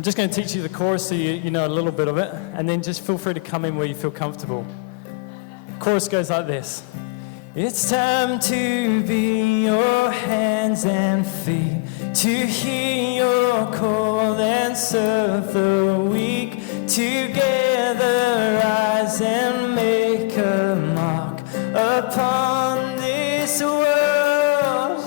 I'm just going to teach you the chorus so you know a little bit of it, and then just feel free to come in where you feel comfortable. Chorus goes like this. It's time to be your hands and feet, to hear your call and serve the weak. Together rise and make a mark upon this world.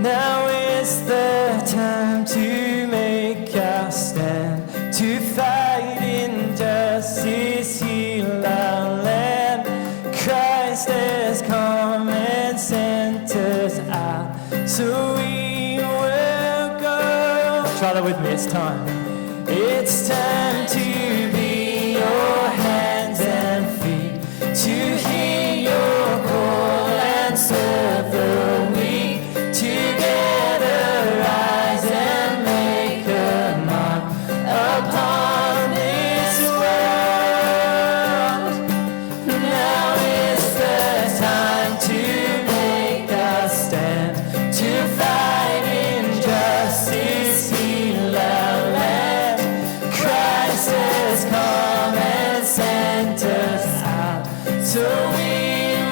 Now is the time to make our stand, to fight injustice, heal our land. Christ has come and sent us out, so we will go. Try that with me, it's time. It's time to be your hands and feet, to hear your call and serve the weak. Together rise and make a mark upon this world. Now is the time to make a stand, to fight injustice, heal our land. Christ has come and sent us out, so we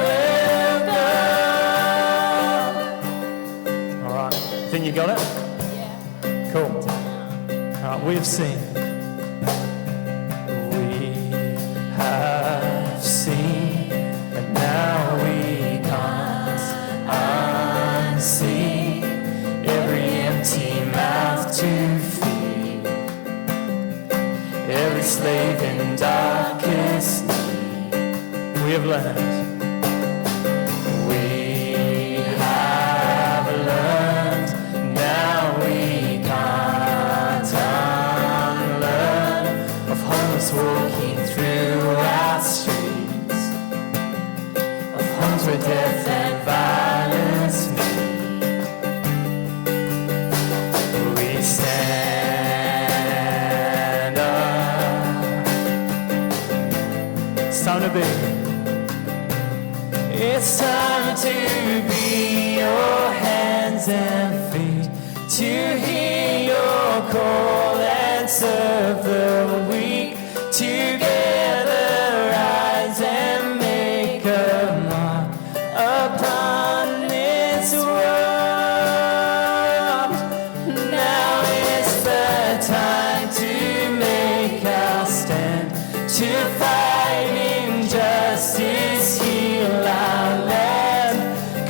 will go. All right, think you got it? Yeah. Cool. All right, we've seen. We have seen, and now we can't unsee. Every empty mouth to feed, every slave in darkest need. We have learned. We have learned. Now we can't unlearn of homeless walking through our streets, of homes where death and violence meet. We stand up. It's time to be. It's time to be your hands and feet, to hear your call and serve the weak. Together rise and make a mark upon this world. Now is the time to make our stand, to fight injustice, heal our land.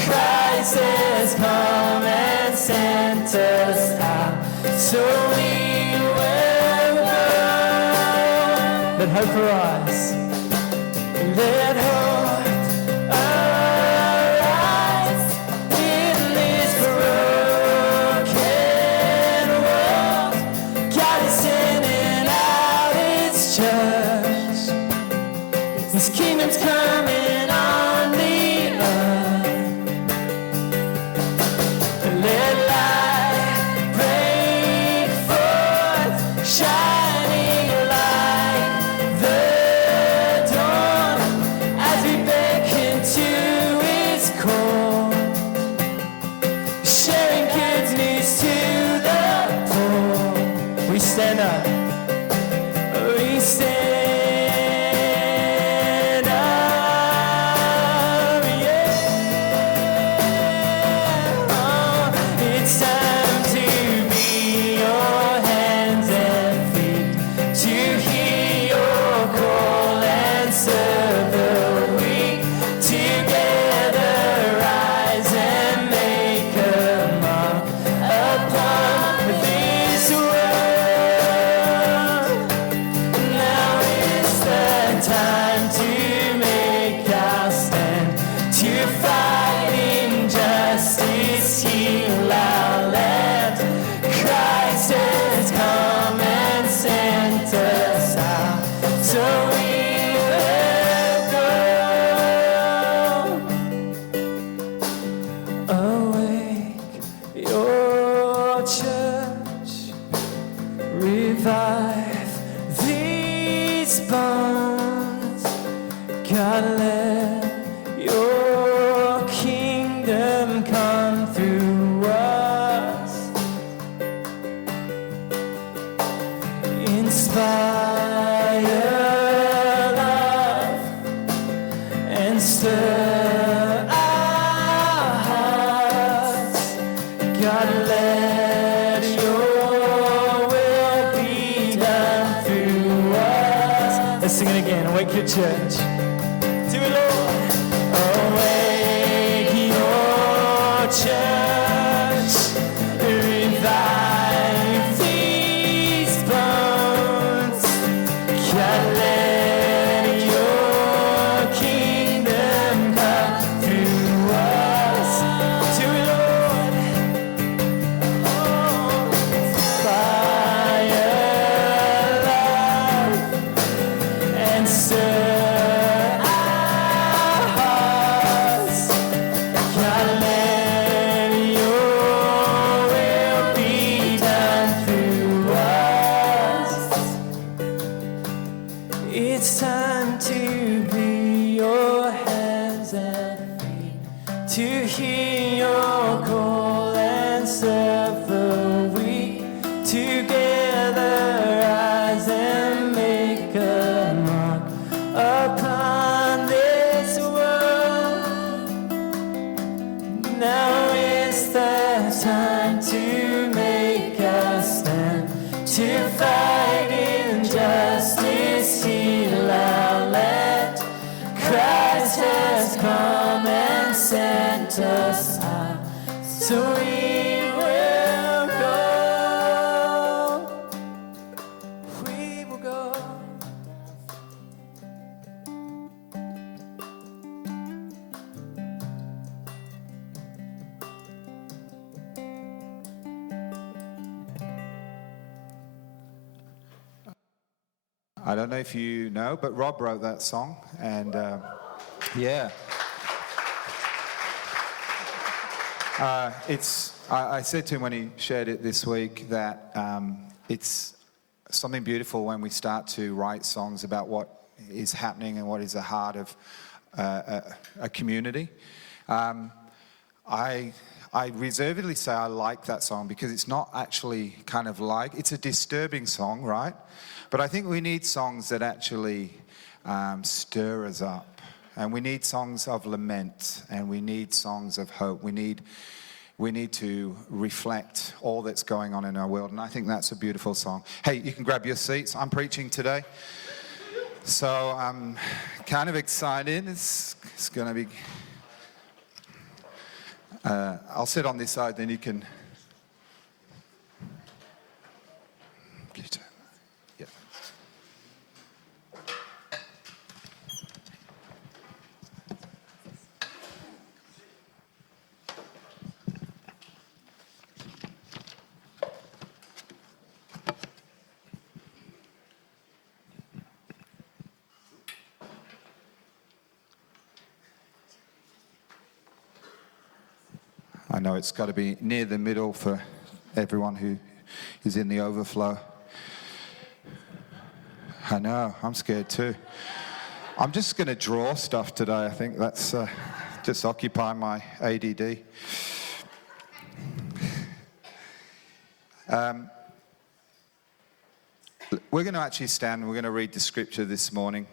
Christ has come and sent us out, so we will go. Let hope arise. Let hope arise in this broken world. God is sending out His church. His kingdom's coming on the earth. Let light break forth, shining like the and stir our hearts. God, let your will be done through us. Let's sing it again. Awake your church. Do it, Lord. Awake your church. Revive these bones. God, let your kingdom come through us. Do it, Lord. Fire, love, and stir our hearts. God, let your will be done through us. It's time to be your hands and feet, to hear your call and serve the weak. Together rise and make a mark upon this world. Now is the time to make a stand, to fight injustice, heal our land. Christ has come and sent us out, so we will go. We will go. I don't know if you know, but Rob wrote that song, and yeah. I said to him when he shared it this week that it's something beautiful when we start to write songs about what is happening and what is the heart of a community. I reservedly say I like that song because it's not actually kind of like, it's a disturbing song, right? But I think we need songs that actually stir us up. And we need songs of lament, and we need songs of hope. We need to reflect all that's going on in our world, and I think that's a beautiful song. Hey, you can grab your seats. I'm preaching today, so I'm kind of excited. It's going to be... I'll sit on this side, then you can... Yeah. I know it's got to be near the middle for everyone who is in the overflow. I know, I'm scared too. I'm just going to draw stuff today. I think that's just occupy my ADD. We're going to actually stand. We're going to read the scripture this morning.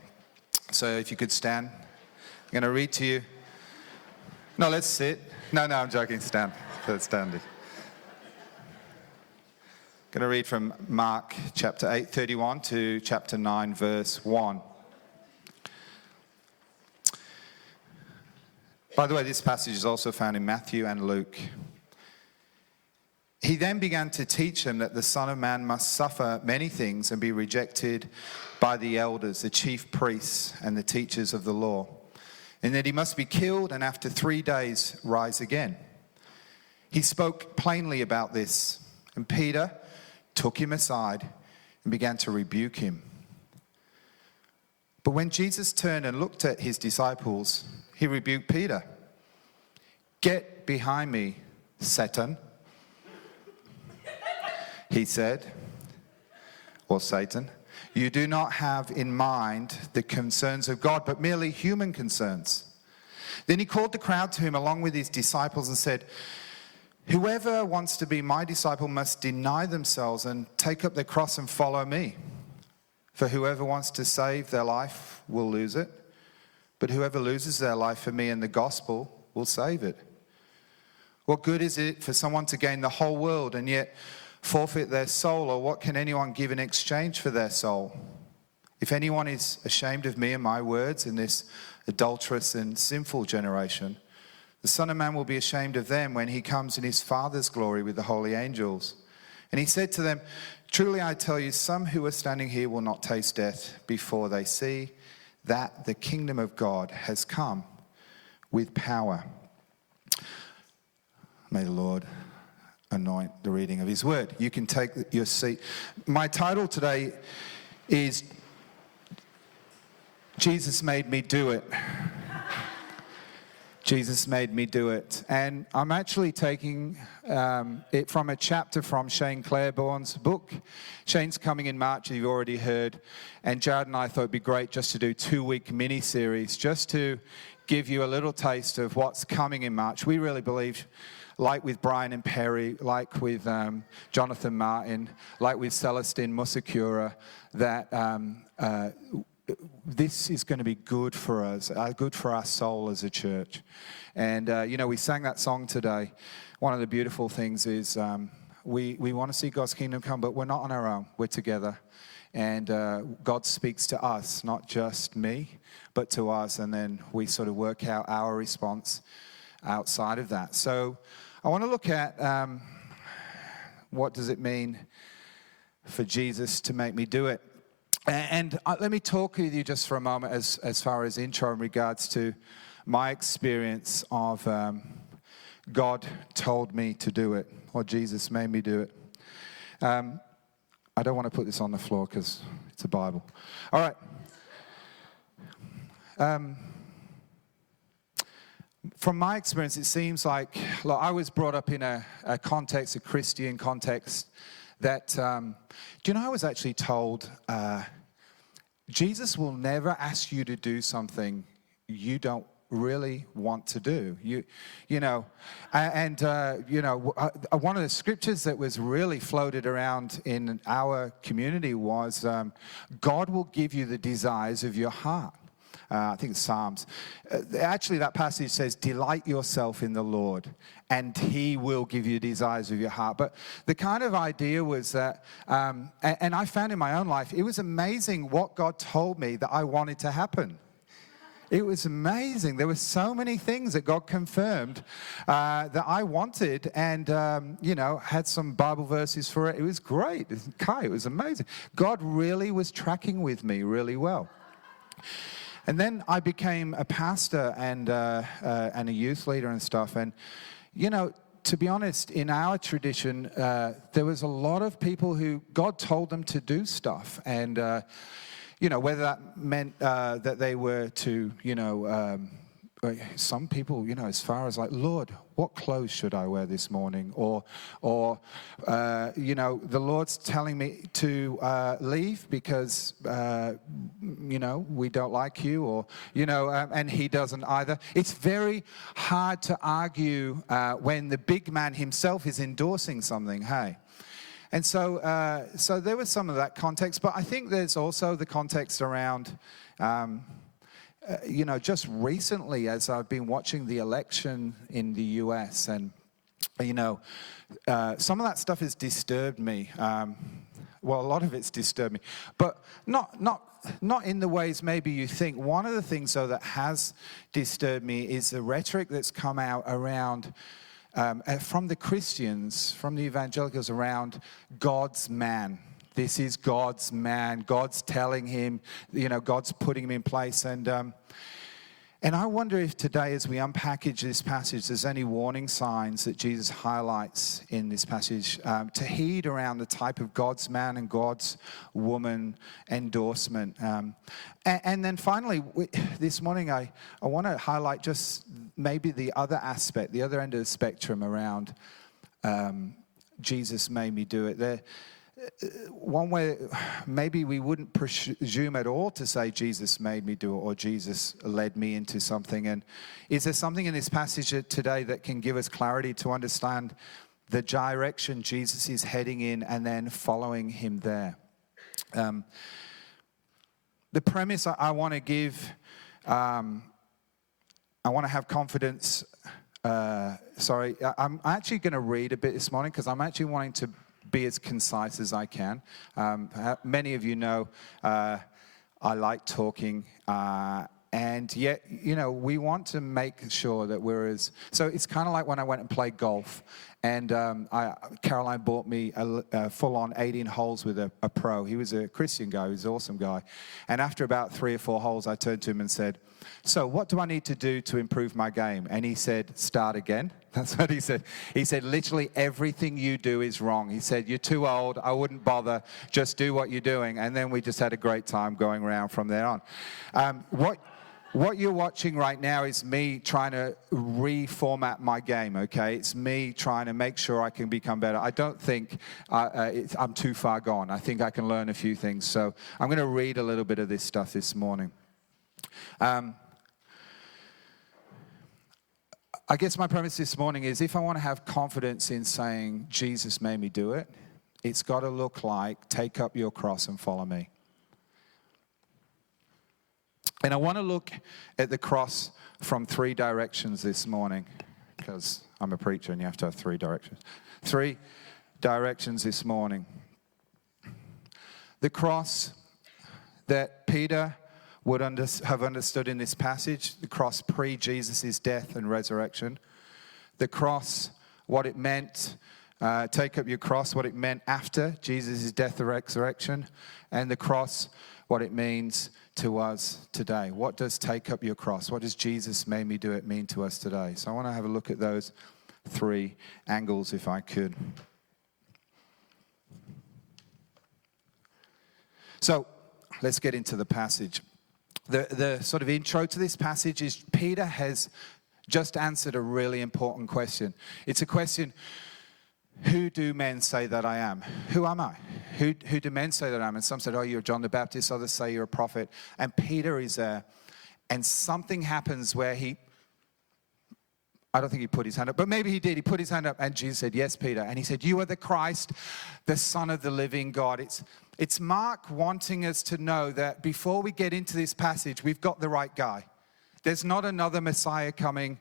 So if you could stand. I'm going to read to you. No, let's sit. No, I'm joking. Stand. Let's stand it. I'm going to read from Mark chapter 8:31 to chapter 9, verse 1. By the way, this passage is also found in Matthew and Luke. He then began to teach them that the Son of Man must suffer many things and be rejected by the elders, the chief priests, and the teachers of the law, and that he must be killed and after 3 days rise again. He spoke plainly about this, and Peter took him aside and began to rebuke him. But when Jesus turned and looked at his disciples, he rebuked Peter. "Get behind me, Satan," he said, or Satan. "You do not have in mind the concerns of God, but merely human concerns." Then he called the crowd to him along with his disciples and said, "Whoever wants to be my disciple must deny themselves and take up their cross and follow me. For whoever wants to save their life will lose it, but whoever loses their life for me and the gospel will save it. What good is it for someone to gain the whole world and yet forfeit their soul? Or what can anyone give in exchange for their soul? If anyone is ashamed of me and my words in this adulterous and sinful generation, the Son of Man will be ashamed of them when he comes in his Father's glory with the holy angels. And he said to them, truly I tell you, some who are standing here will not taste death before they see that the kingdom of God has come with power. May the Lord anoint the reading of his word. You can take your seat. My title today is Jesus Made Me Do It. Jesus made me do it. And I'm actually taking it from a chapter from Shane Claiborne's book. Shane's coming in March, you've already heard. And Jared and I thought it'd be great just to do a 2-week mini-series, just to give you a little taste of what's coming in March. We really believe, like with Brian and Perry, like with Jonathan Martin, like with Celestine Musakura, that this is going to be good for us, good for our soul as a church. And, we sang that song today. One of the beautiful things is we want to see God's kingdom come, but we're not on our own. We're together. And God speaks to us, not just me, but to us. And then we sort of work out our response outside of that. So I want to look at what does it mean for Jesus to make me do it. And let me talk with you just for a moment as far as intro in regards to my experience of God told me to do it, or Jesus made me do it. I don't want to put this on the floor because it's a Bible. All right. From my experience, it seems like I was brought up in a context, a Christian context, that, do you know I was actually told Jesus will never ask you to do something you don't really want to do. One of the scriptures that was really floated around in our community was, God will give you the desires of your heart. I think it's Psalms. Actually, that passage says, delight yourself in the Lord, and he will give you desires of your heart. But the kind of idea was that, and I found in my own life, it was amazing what God told me that I wanted to happen. It was amazing. There were so many things that God confirmed that I wanted, and, had some Bible verses for it. It was great. It was amazing. God really was tracking with me really well. And then I became a pastor and a youth leader and stuff. And, to be honest, in our tradition, there was a lot of people who God told them to do stuff. And, whether that meant that they were to, some people, as far as like, Lord, what clothes should I wear this morning? Or the Lord's telling me to leave because, we don't like you, or, and he doesn't either. It's very hard to argue when the big man himself is endorsing something, hey? And so there was some of that context, but I think there's also the context around, just recently as I've been watching the election in the US, and, some of that stuff has disturbed me. Well, a lot of it's disturbed me, but not in the ways maybe you think. One of the things, though, that has disturbed me is the rhetoric that's come out around from the Christians, from the evangelicals, around God's man. This is God's man. God's telling him, God's putting him in place. And I wonder if today, as we unpackage this passage, there's any warning signs that Jesus highlights in this passage to heed around the type of God's man and God's woman endorsement. And then finally, this morning, I want to highlight just maybe the other aspect, the other end of the spectrum around Jesus made me do it. One way maybe we wouldn't presume at all to say Jesus made me do it or Jesus led me into something. And is there something in this passage today that can give us clarity to understand the direction Jesus is heading in and then following him there? The premise I want to give I want to have confidence. I'm actually going to read a bit this morning because I'm actually wanting to be as concise as I can. Many of you know I like talking, and yet, we want to make sure that we're as... So it's kind of like when I went and played golf, and Caroline bought me a full-on 18 holes with a pro. He was a Christian guy. He was an awesome guy. And after about 3 or 4 holes, I turned to him and said, "So what do I need to do to improve my game?" And he said, "Start again." That's what he said. He said, "Literally everything you do is wrong." He said, "You're too old. I wouldn't bother. Just do what you're doing." And then we just had a great time going around from there on. What you're watching right now is me trying to reformat my game, okay? It's me trying to make sure I can become better. I don't think I'm too far gone. I think I can learn a few things. So I'm going to read a little bit of this stuff this morning. I guess my premise this morning is if I want to have confidence in saying, Jesus made me do it, it's got to look like, take up your cross and follow me. And I want to look at the cross from 3 directions this morning, because I'm a preacher and you have to have 3 directions. 3 directions this morning. The cross that Peter would have understood in this passage, the cross pre-Jesus' death and resurrection. The cross, what it meant, take up your cross, what it meant after Jesus' death and resurrection. And the cross, what it means to us today. What does take up your cross? What does Jesus made me do it mean to us today? So I want to have a look at those 3 angles if I could. So let's get into the passage. The sort of intro to this passage is Peter has just answered a really important question. It's a question, who do men say that I am? Who am I? Who do men say that I am? And some said, oh, you're John the Baptist. Others say you're a prophet. And Peter is there. And something happens where I don't think he put his hand up, but maybe he did. He put his hand up and Jesus said, yes, Peter. And he said, you are the Christ, the Son of the living God. It's Mark wanting us to know that before we get into this passage, we've got the right guy. There's not another Messiah coming.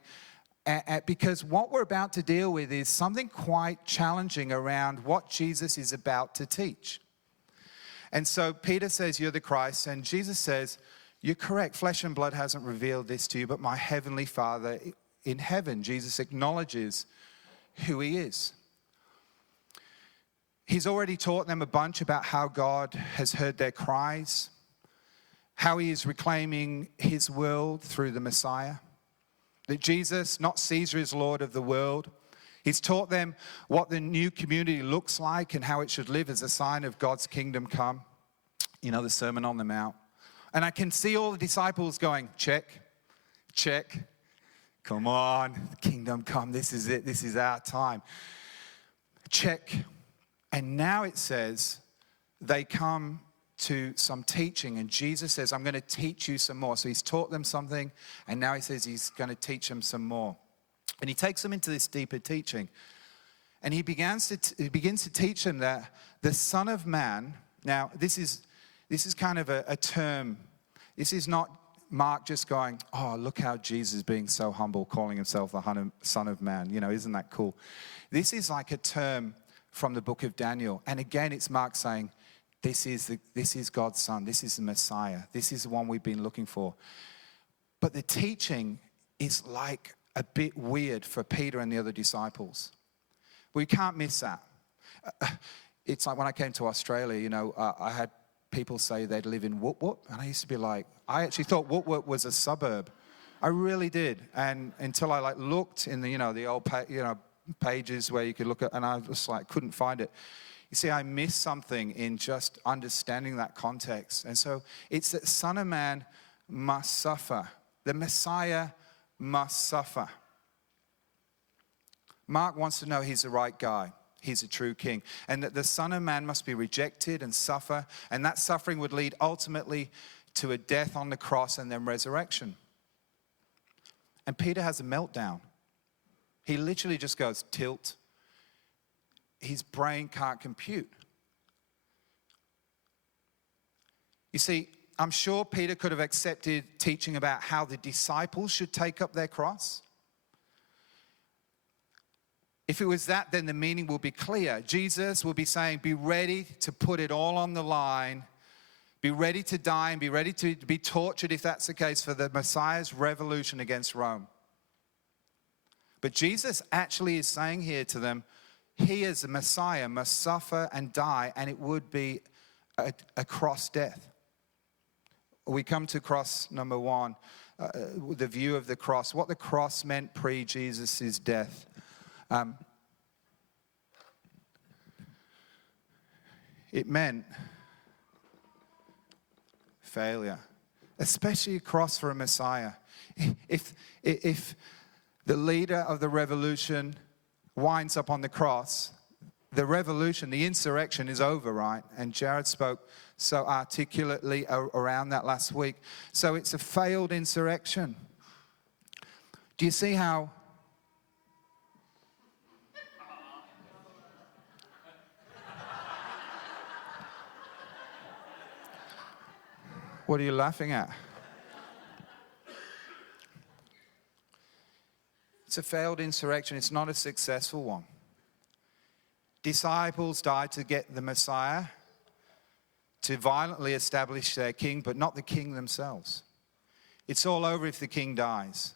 Because what we're about to deal with is something quite challenging around what Jesus is about to teach. And so Peter says, you're the Christ, and Jesus says, you're correct, flesh and blood hasn't revealed this to you, but my heavenly Father in heaven. Jesus acknowledges who he is. He's already taught them a bunch about how God has heard their cries, how he is reclaiming his world through the Messiah. That Jesus, not Caesar, is Lord of the world. He's taught them what the new community looks like and how it should live as a sign of God's kingdom come. You know, the Sermon on the Mount. And I can see all the disciples going, check, check. Come on, kingdom come. This is it. This is our time. Check. And now it says they come to some teaching, and Jesus says, I'm going to teach you some more. So he's taught them something, and now he says he's going to teach them some more. And he takes them into this deeper teaching. And he begins to teach them that the Son of Man, now this is kind of a term. This is not Mark just going, oh, look how Jesus is being so humble, calling himself the Son of Man. You know, isn't that cool? This is like a term from the book of Daniel. And again, it's Mark saying, this is God's Son. This is the Messiah. This is the one we've been looking for. But the teaching is like a bit weird for Peter and the other disciples. We can't miss that. It's like when I came to Australia, you know, I had people say they'd live in Woot Woot. And I used to be like, I actually thought Woot Woot was a suburb. I really did. And until I looked in the old pages where you could look at, and I was like, couldn't find it. You see, I missed something in just understanding that context. And so it's that Son of Man must suffer. The Messiah must suffer. Mark wants to know he's the right guy. He's a true king. And that the Son of Man must be rejected and suffer. And that suffering would lead ultimately to a death on the cross and then resurrection. And Peter has a meltdown. He literally just goes tilt. His brain can't compute. You see, I'm sure Peter could have accepted teaching about how the disciples should take up their cross. If it was that, then the meaning will be clear. Jesus will be saying, be ready to put it all on the line. Be ready to die and be ready to be tortured, if that's the case, for the Messiah's revolution against Rome. But Jesus actually is saying here to them, he as the Messiah must suffer and die, and it would be a cross death. We come to cross number 1, the view of the cross, what the cross meant pre-Jesus' death. It meant failure, especially a cross for a Messiah. If the leader of the revolution winds up on the cross, the revolution, the insurrection is over, right? And Jared spoke so articulately around that last week. So it's a failed insurrection. Do you see how what are you laughing at? It's a failed insurrection. It's not a successful one. Disciples died to get the Messiah, to violently establish their king, but not the king themselves. It's all over if the king dies.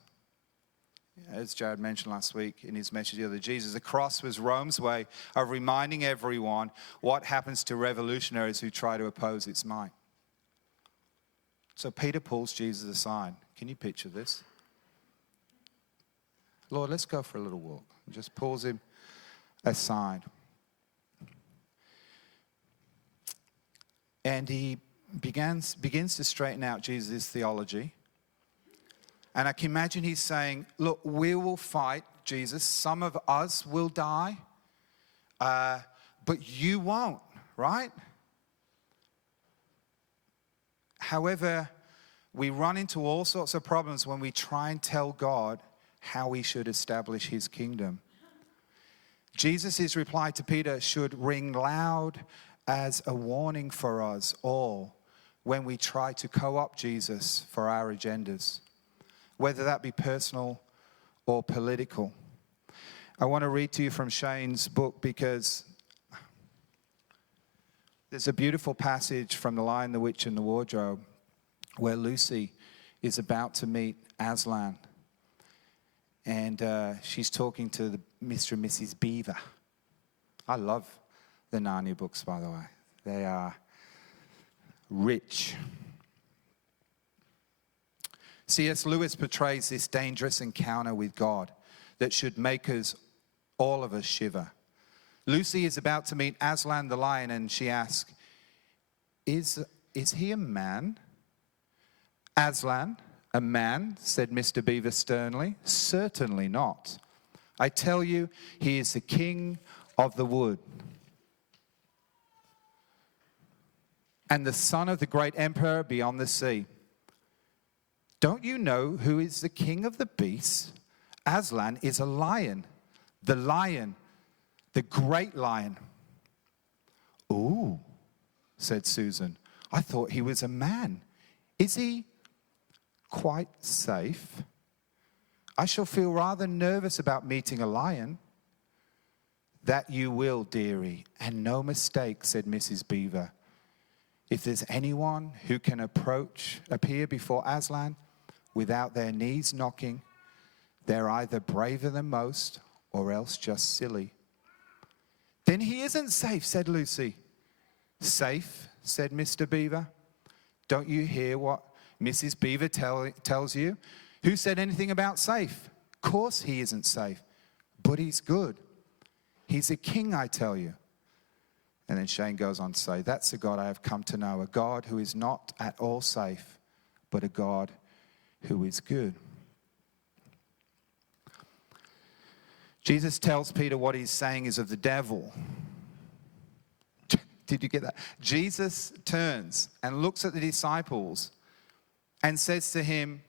As Jared mentioned last week in his message the other day, Jesus, the cross was Rome's way of reminding everyone what happens to revolutionaries who try to oppose its might. So Peter pulls Jesus aside. Can you picture this? Lord, let's go for a little walk. And just pulls him aside. And he begins to straighten out Jesus' theology. And I can imagine he's saying, look, we will fight, Jesus. Some of us will die, but you won't, right? However, we run into all sorts of problems when we try and tell God how he should establish his kingdom. Jesus' reply to Peter should ring loud as a warning for us all when we try to co-opt Jesus for our agendas, whether that be personal or political. I want to read to you from Shane's book because there's a beautiful passage from The Lion, the Witch, and the Wardrobe where Lucy is about to meet Aslan. And she's talking to Mr. and Mrs. Beaver. I love the Narnia books, by the way. They are rich. C.S. Lewis portrays this dangerous encounter with God that should make all of us shiver. Lucy is about to meet Aslan the lion, and she asks, is he a man? Aslan, a man, said Mr. Beaver sternly. Certainly not. I tell you, he is the king of the wood and the son of the great emperor beyond the sea. Don't you know who is the king of the beasts? Aslan is a lion, the great lion. Ooh, said Susan. I thought he was a man. Is he quite safe? I shall feel rather nervous about meeting a lion. That you will, dearie, and no mistake, said Mrs. Beaver. If there's anyone who can appear before Aslan without their knees knocking, they're either braver than most or else just silly. Then he isn't safe, said Lucy. Safe, said Mr. Beaver. Don't you hear what Mrs. Beaver tells you? Who said anything about safe? Of course he isn't safe, but he's good. He's a king, I tell you. And then Shane goes on to say, that's the God I have come to know, a God who is not at all safe, but a God who is good. Jesus tells Peter what he's saying is of the devil. Did you get that? Jesus turns and looks at the disciples and says to him,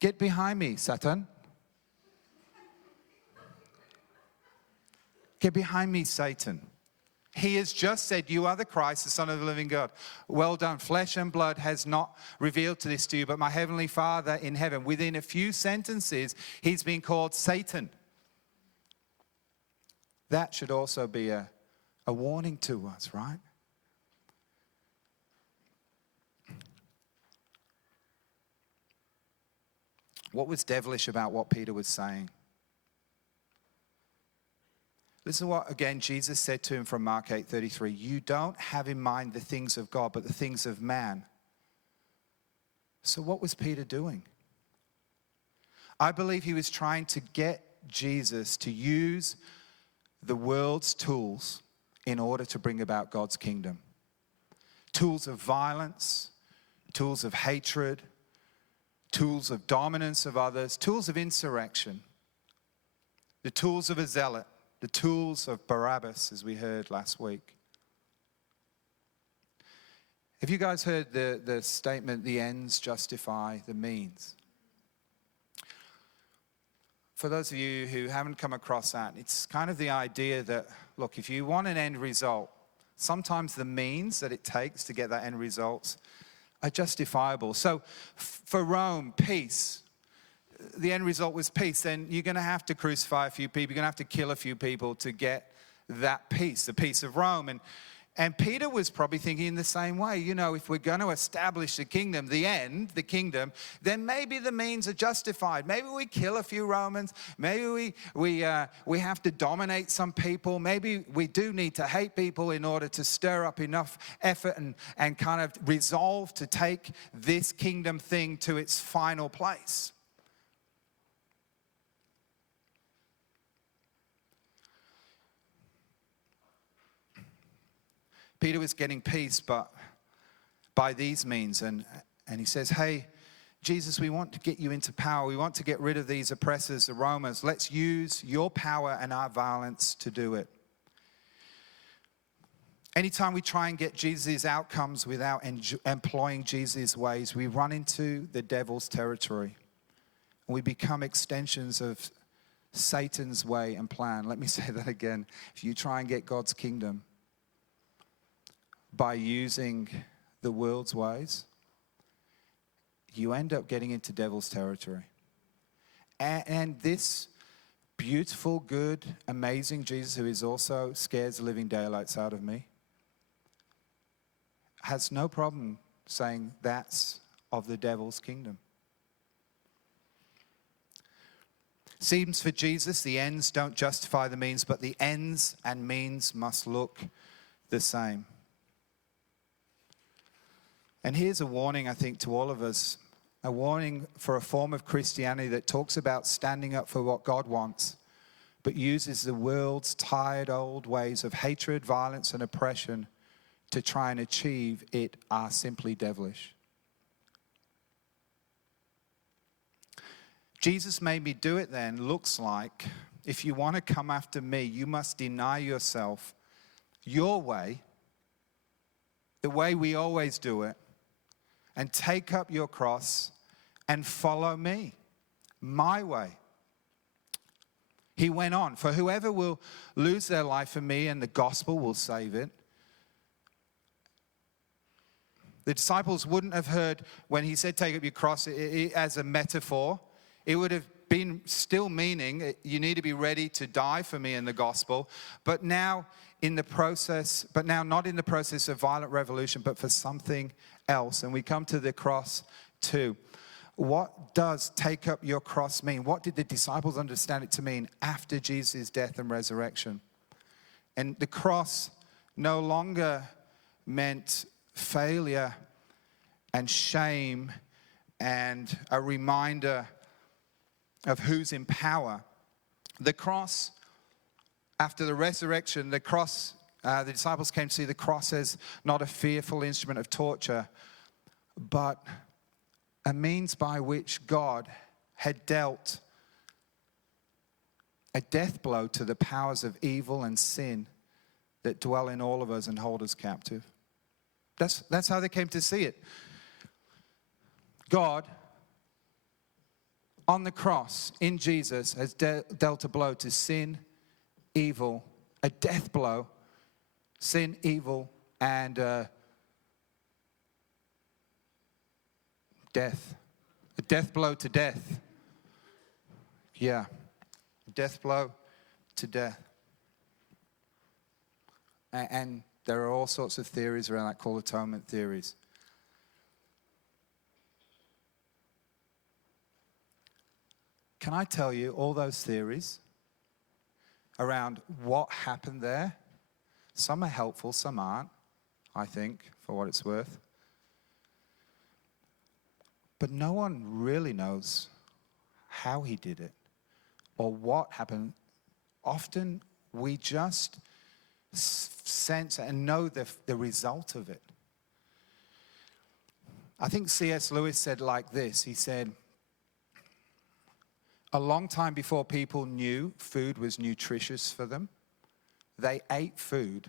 get behind me, Satan. Get behind me, Satan. He has just said, you are the Christ, the Son of the living God. Well done. Flesh and blood has not revealed this to you, but my heavenly Father in heaven. Within a few sentences, he's been called Satan. That should also be a warning to us, right? What was devilish about what Peter was saying? Listen to what, again, Jesus said to him from Mark 8:33. You don't have in mind the things of God, but the things of man. So what was Peter doing? I believe he was trying to get Jesus to use the world's tools in order to bring about God's kingdom. Tools of violence, tools of hatred, tools of dominance of others, tools of insurrection, the tools of a zealot, the tools of Barabbas, as we heard last week. Have you guys heard the statement, the ends justify the means? For those of you who haven't come across that, it's kind of the idea that, look, if you want an end result, sometimes the means that it takes to get that end result are justifiable. So for Rome, peace, the end result was peace, then you're going to have to crucify a few people, you're going to have to kill a few people to get that peace, the peace of Rome. And Peter was probably thinking in the same way. You know, if we're going to establish the kingdom, the end, the kingdom, then maybe the means are justified. Maybe we kill a few Romans. Maybe we have to dominate some people. Maybe we do need to hate people in order to stir up enough effort and kind of resolve to take this kingdom thing to its final place. Peter was getting peace, but by these means. And he says, hey, Jesus, we want to get you into power. We want to get rid of these oppressors, the Romans. Let's use your power and our violence to do it. Anytime we try and get Jesus' outcomes without employing Jesus' ways, we run into the devil's territory. We become extensions of Satan's way and plan. Let me say that again. If you try and get God's kingdom by using the world's ways, you end up getting into devil's territory. And this beautiful, good, amazing Jesus, who is also scares the living daylights out of me, has no problem saying that's of the devil's kingdom. Seems for Jesus, the ends don't justify the means, but the ends and means must look the same. And here's a warning, I think, to all of us, a warning for a form of Christianity that talks about standing up for what God wants, but uses the world's tired old ways of hatred, violence, and oppression to try and achieve it are simply devilish. Jesus made me do it then looks like, if you want to come after me, you must deny yourself your way, the way we always do it, and take up your cross and follow me, my way. He went on, for whoever will lose their life for me and the gospel will save it. The disciples wouldn't have heard when he said take up your cross as a metaphor. It would have been still meaning you need to be ready to die for me in the gospel, but now not in the process of violent revolution, but for something else. And we come to the cross too. What does take up your cross mean? What did the disciples understand it to mean after Jesus' death and resurrection? And the cross no longer meant failure and shame and a reminder of who's in power. The cross, after the resurrection, the cross, the disciples came to see the cross as not a fearful instrument of torture, but a means by which God had dealt a death blow to the powers of evil and sin that dwell in all of us and hold us captive. That's how they came to see it. God, on the cross, in Jesus, has dealt a blow to sin, evil, a death blow, sin, evil, and death. A death blow to death. Yeah. Death blow to death. And there are all sorts of theories around that called atonement theories. Can I tell you, all those theories around what happened there, some are helpful, some aren't, I think, for what it's worth. But no one really knows how he did it or what happened. Often we just sense and know the result of it. I think C.S. Lewis said like this. He said, a long time before people knew food was nutritious for them, they ate food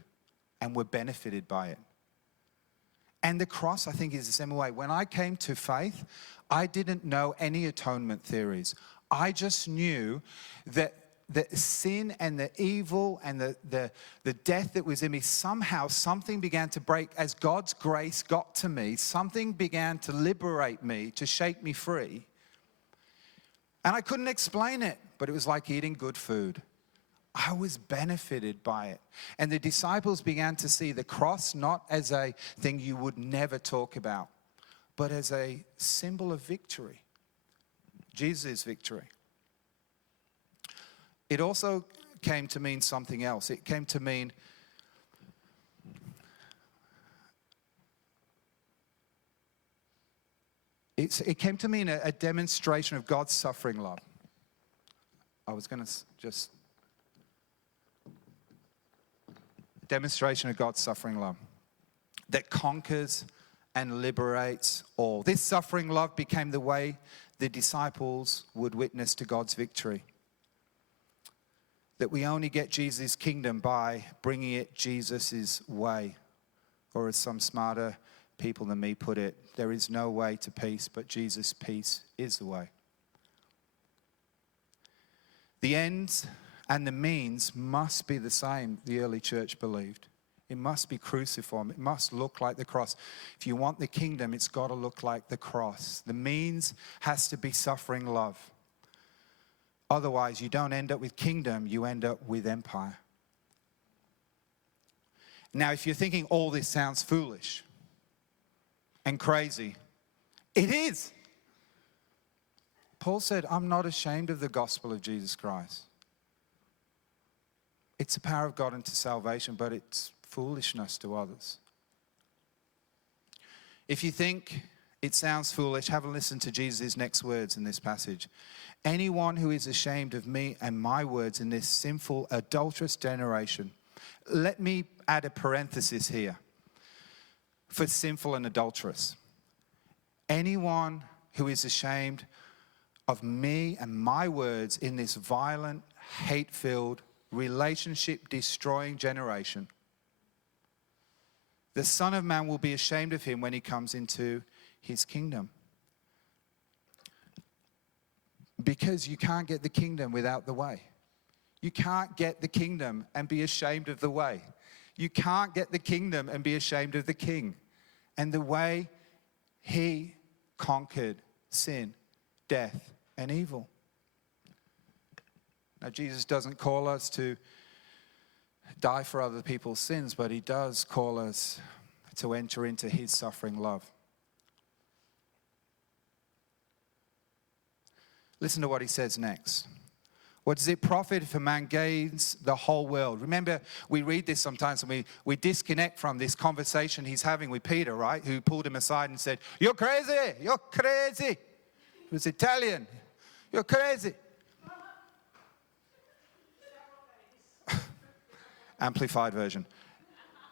and were benefited by it. And the cross, I think, is the same way. When I came to faith, I didn't know any atonement theories. I just knew that the sin and the evil and the death that was in me, somehow something began to break. As God's grace got to me, something began to liberate me, to shake me free. And I couldn't explain it, but it was like eating good food. I was benefited by it. And the disciples began to see the cross not as a thing you would never talk about, but as a symbol of victory. Jesus' victory. It also came to mean something else. It came to mean it came to mean a demonstration of God's suffering love. I was going to just demonstration of God's suffering love that conquers and liberates all. This suffering love became the way the disciples would witness to God's victory. That we only get Jesus' kingdom by bringing it Jesus' way. Or as some smarter people than me put it, there is no way to peace, but Jesus' peace is the way. The ends and the means must be the same, the early church believed. It must be cruciform. It must look like the cross. If you want the kingdom, it's got to look like the cross. The means has to be suffering love. Otherwise, you don't end up with kingdom, you end up with empire. Now, if you're thinking all this sounds foolish and crazy, it is. Paul said, I'm not ashamed of the gospel of Jesus Christ. It's the power of God unto salvation, but it's foolishness to others. If you think it sounds foolish, have a listen to Jesus' next words in this passage. Anyone who is ashamed of me and my words in this sinful, adulterous generation. Let me add a parenthesis here for sinful and adulterous. Anyone who is ashamed of me and my words in this violent, hate-filled, relationship-destroying generation, the Son of Man will be ashamed of him when he comes into his kingdom. Because you can't get the kingdom without the way. You can't get the kingdom and be ashamed of the way. You can't get the kingdom and be ashamed of the king. And the way he conquered sin, death, and evil. Now, Jesus doesn't call us to die for other people's sins, but he does call us to enter into his suffering love. Listen to what he says next. What does it profit if a man gains the whole world? Remember, we read this sometimes and we disconnect from this conversation he's having with Peter, right? Who pulled him aside and said, "You're crazy, you're crazy." He was Italian. "You're crazy." Amplified version.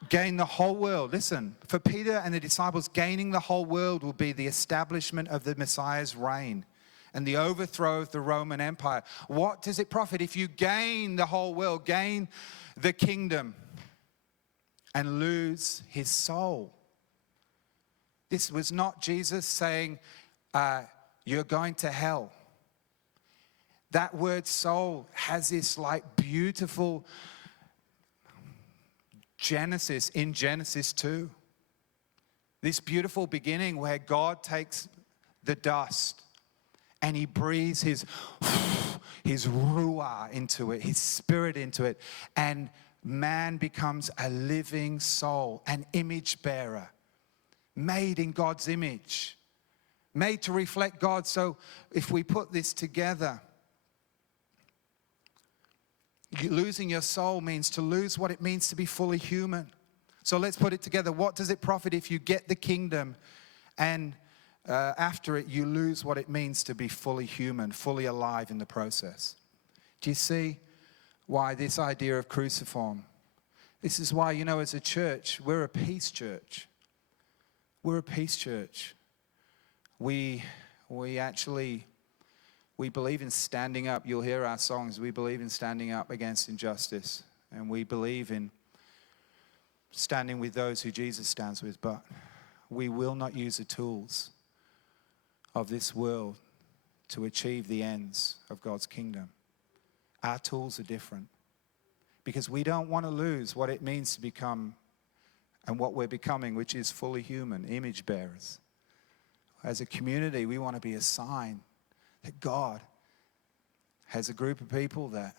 Gain the whole world. Listen, for Peter and the disciples, gaining the whole world will be the establishment of the Messiah's reign and the overthrow of the Roman Empire. What does it profit if you gain the whole world, gain the kingdom, and lose his soul? This was not Jesus saying, you're going to hell. That word soul has this like beautiful in Genesis 2. This beautiful beginning where God takes the dust and he breathes his ruah into it, his spirit into it, and man becomes a living soul, an image bearer, made in God's image, made to reflect God. So if we put this together, losing your soul means to lose what it means to be fully human. So let's put it together. What does it profit if you get the kingdom and after it you lose what it means to be fully human, fully alive in the process? Do you see why this idea of cruciform? This is why, as a church, we're a peace church. We're a peace church. We believe in standing up. You'll hear our songs. We believe in standing up against injustice. And we believe in standing with those who Jesus stands with. But we will not use the tools of this world to achieve the ends of God's kingdom. Our tools are different. Because we don't want to lose what it means to become and what we're becoming, which is fully human, image bearers. As a community, we want to be a sign that God has a group of people that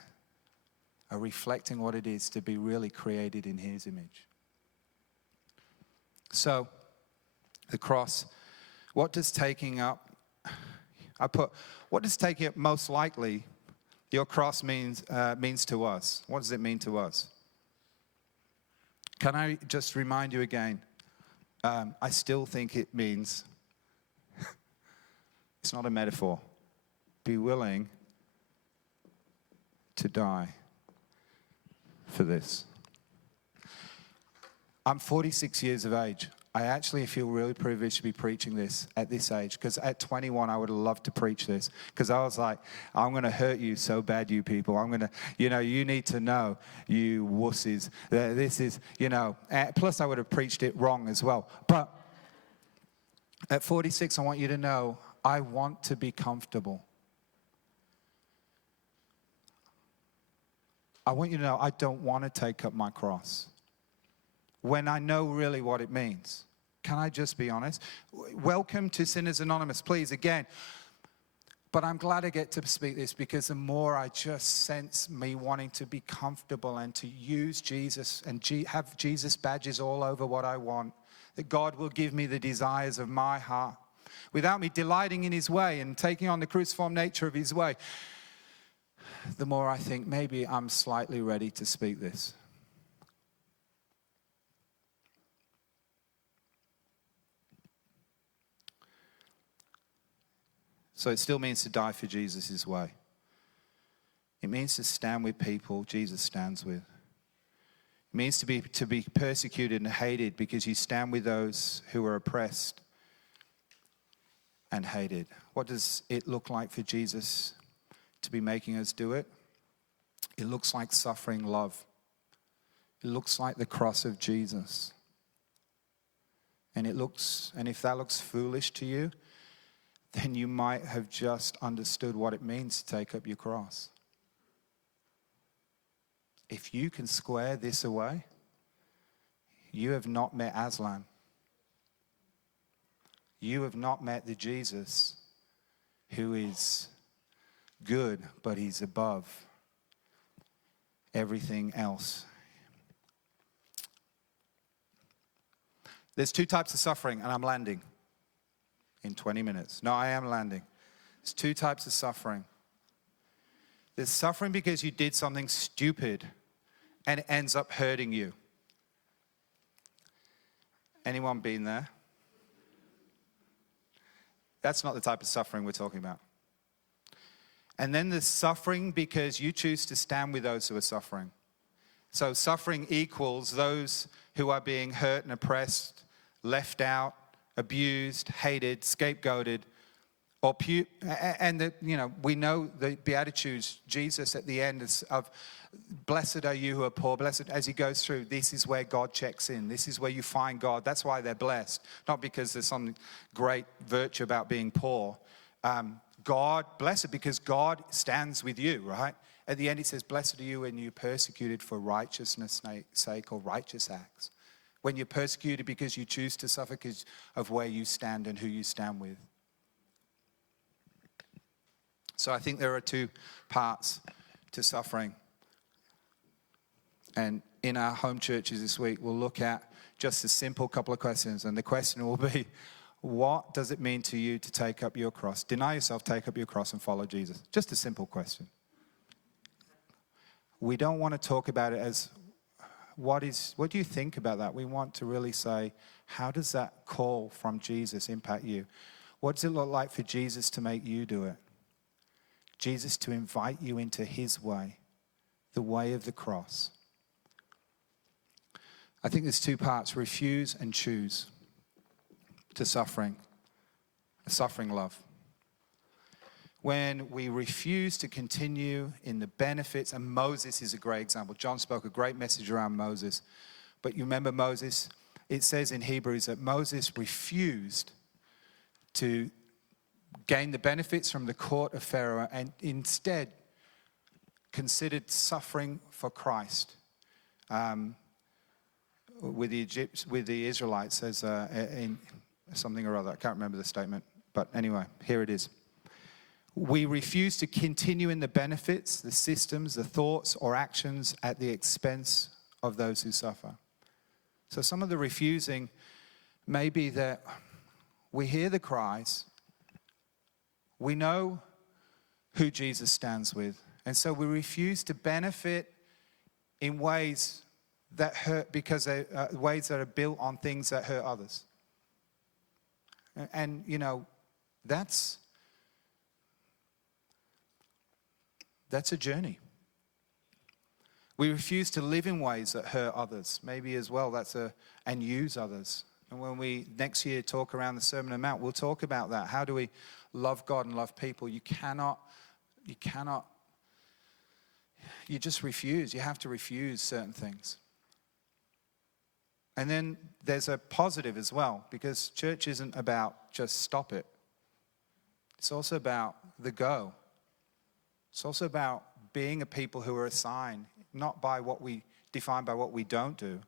are reflecting what it is to be really created in his image. So, the cross, what does taking up most likely your cross means to us? What does it mean to us? Can I just remind you again? I still think it means, it's not a metaphor. Be willing to die for this. I'm 46 years of age. I actually feel really privileged to be preaching this at this age, because at 21 I would have loved to preach this, because I was like, I'm going to hurt you so bad, you people. I'm going to, you need to know, you wusses, that this is, plus I would have preached it wrong as well. But at 46, I want you to know, I want to be comfortable. I want you to know I don't want to take up my cross when I know really what it means. Can I just be honest? Welcome to Sinners Anonymous, please, again. But I'm glad I get to speak this, because the more I just sense me wanting to be comfortable and to use Jesus and have Jesus badges all over what I want, that God will give me the desires of my heart without me delighting in his way and taking on the cruciform nature of his way. The more I think maybe I'm slightly ready to speak this. So it still means to die for Jesus' way. It means to stand with people Jesus stands with. It means to be persecuted and hated because you stand with those who are oppressed and hated. What does it look like for Jesus to be making us do it? It looks like suffering love. It looks like the cross of Jesus. And if that looks foolish to you, then you might have just understood what it means to take up your cross. If you can square this away, you have not met Aslan. You have not met the Jesus who is good, but he's above everything else. There's two types of suffering, and I'm landing in 20 minutes. No, I am landing. There's two types of suffering. There's suffering because you did something stupid and it ends up hurting you. Anyone been there? That's not the type of suffering we're talking about. And then there's suffering because you choose to stand with those who are suffering. So suffering equals those who are being hurt and oppressed, left out, abused, hated, scapegoated, we know the Beatitudes. Jesus at the end of blessed are you who are poor, blessed, as he goes through, this is where God checks in. This is where you find God. That's why they're blessed. Not because there's some great virtue about being poor. God, blessed because God stands with you, right? At the end it says, blessed are you when you're persecuted for righteousness' sake or righteous acts. When you're persecuted because you choose to suffer because of where you stand and who you stand with. So I think there are two parts to suffering. And in our home churches this week, we'll look at just a simple couple of questions. And the question will be, what does it mean to you to take up your cross? Deny yourself, take up your cross and follow Jesus. Just a simple question. We don't want to talk about it as, what do you think about that? We want to really say, how does that call from Jesus impact you? What does it look like for Jesus to make you do it? Jesus to invite you into his way, the way of the cross. I think there's two parts, refuse and choose to suffering, a suffering love. When we refuse to continue in the benefits, and Moses is a great example. John spoke a great message around Moses. But you remember Moses, it says in Hebrews that Moses refused to gain the benefits from the court of Pharaoh and instead considered suffering for Christ. With the Israelites as in something or other. I can't remember the statement. But anyway, here it is. We refuse to continue in the benefits, the systems, the thoughts or actions at the expense of those who suffer. So some of the refusing may be that we hear the cries, we know who Jesus stands with, and so we refuse to benefit in ways that hurt because they ways that are built on things that hurt others. And you know, that's a journey. We refuse to live in ways that hurt others. Maybe as well and use others. And when we next year talk around the Sermon on the Mount, we'll talk about that. How do we love God and love people? You just refuse. You have to refuse certain things. And then there's a positive as well, because church isn't about just stop it. It's also about the go. It's also about being a people who are assigned, not by defined by what we don't do,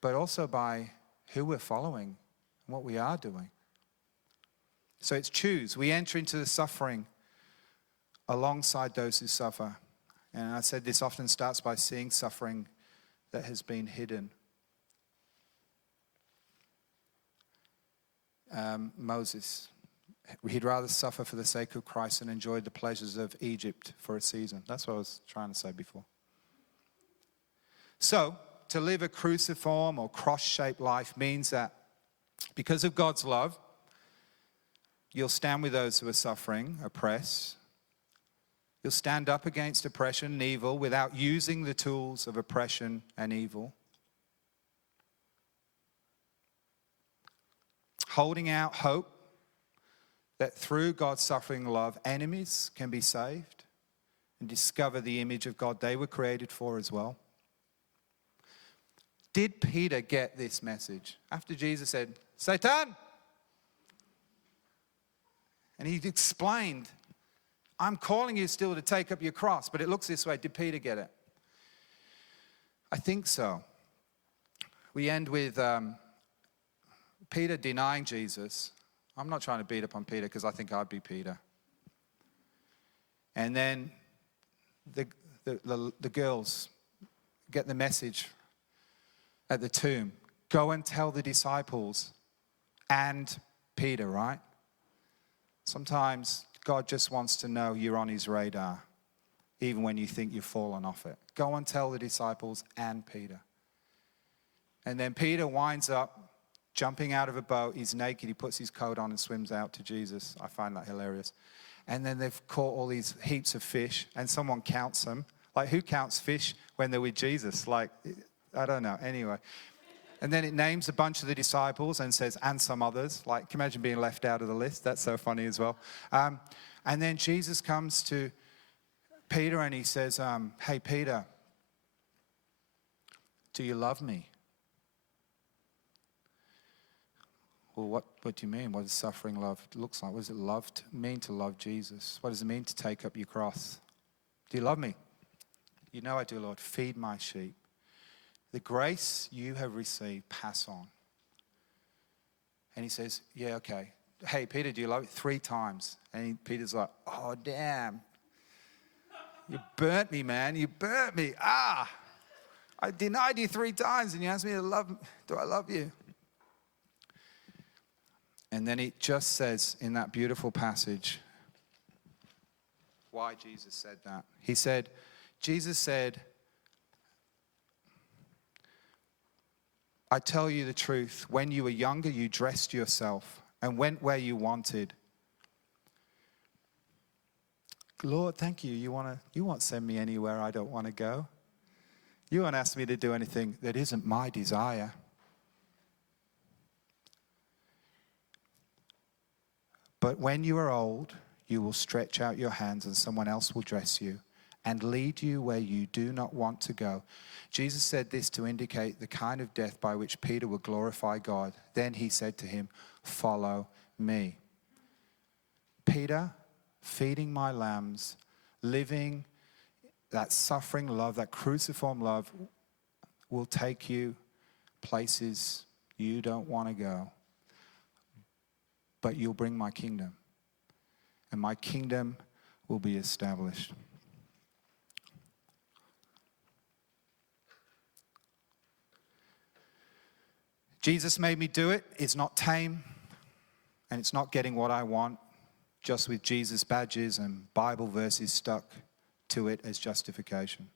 but also by who we're following and what we are doing. So it's choose. We enter into the suffering alongside those who suffer. And I said this often starts by seeing suffering that has been hidden. Moses, he'd rather suffer for the sake of Christ and enjoy the pleasures of Egypt for a season. That's what I was trying to say before. So, to live a cruciform or cross-shaped life means that because of God's love, you'll stand with those who are suffering, oppressed. You'll stand up against oppression and evil without using the tools of oppression and evil. Holding out hope that through God's suffering love, enemies can be saved and discover the image of God they were created for as well. Did Peter get this message? After Jesus said, Satan! And he explained, I'm calling you still to take up your cross, but it looks this way. Did Peter get it? I think so. We end with Peter denying Jesus. I'm not trying to beat up on Peter because I think I'd be Peter. And then the girls get the message at the tomb. Go and tell the disciples and Peter, right? Sometimes God just wants to know you're on his radar, even when you think you've fallen off it. Go and tell the disciples and Peter. And then Peter winds up jumping out of a boat. He's naked. He puts his coat on and swims out to Jesus. I find that hilarious. And then they've caught all these heaps of fish, and someone counts them. Like, who counts fish when they're with Jesus? Like, I don't know. Anyway. And then it names a bunch of the disciples and says, and some others. Like, can you imagine being left out of the list? That's so funny as well. And then Jesus comes to Peter and he says, hey, Peter, do you love me? Well, What do you mean? What does suffering love looks like? What does it mean to love Jesus? What does it mean to take up your cross? Do you love me? You know I do, Lord. Feed my sheep. The grace you have received, pass on. And he says, yeah, okay. Hey, Peter, do you love it? 3 times. And Peter's like, oh, damn. You burnt me, man. You burnt me. I denied you 3 times and you asked me to love me. Do I love you? And then it just says in that beautiful passage why Jesus said that. Jesus said, I tell you the truth, when you were younger, you dressed yourself and went where you wanted. Lord, thank you. You won't send me anywhere I don't want to go. You won't ask me to do anything that isn't my desire. But when you are old, you will stretch out your hands and someone else will dress you and lead you where you do not want to go. Jesus said this to indicate the kind of death by which Peter would glorify God. Then he said to him, follow me. Peter, feeding my lambs, living that suffering love, that cruciform love, will take you places you don't want to go. But you'll bring my kingdom. And my kingdom will be established. Jesus made me do it. It's not tame. And it's not getting what I want, just with Jesus badges and Bible verses stuck to it as justification.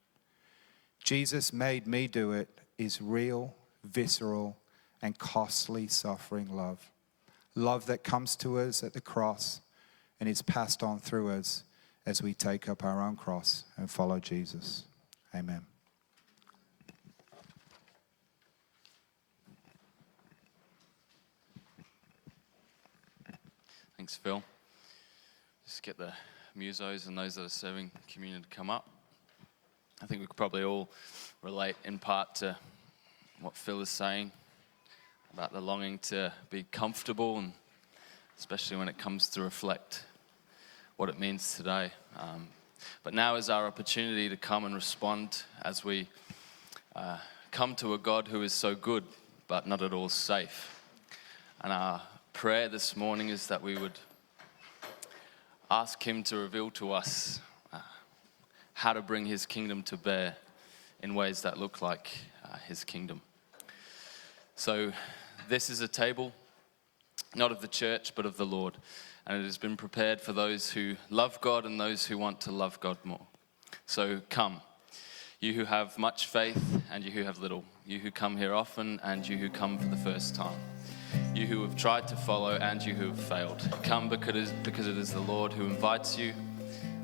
Jesus made me do it is real, visceral, and costly suffering love. Love that comes to us at the cross and is passed on through us as we take up our own cross and follow Jesus. Amen. Thanks, Phil. Just get the musos and those that are serving communion to come up. I think we could probably all relate in part to what Phil is saying about the longing to be comfortable, and especially when it comes to reflect what it means today. But now is our opportunity to come and respond as we come to a God who is so good, but not at all safe. And our prayer this morning is that we would ask him to reveal to us how to bring his kingdom to bear in ways that look like his kingdom. So this is a table, not of the church, but of the Lord. And it has been prepared for those who love God and those who want to love God more. So come, you who have much faith and you who have little, you who come here often and you who come for the first time, you who have tried to follow and you who have failed. Come because it is the Lord who invites you,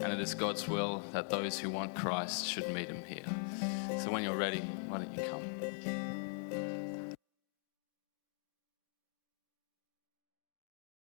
and it is God's will that those who want Christ should meet him here. So when you're ready, why don't you come?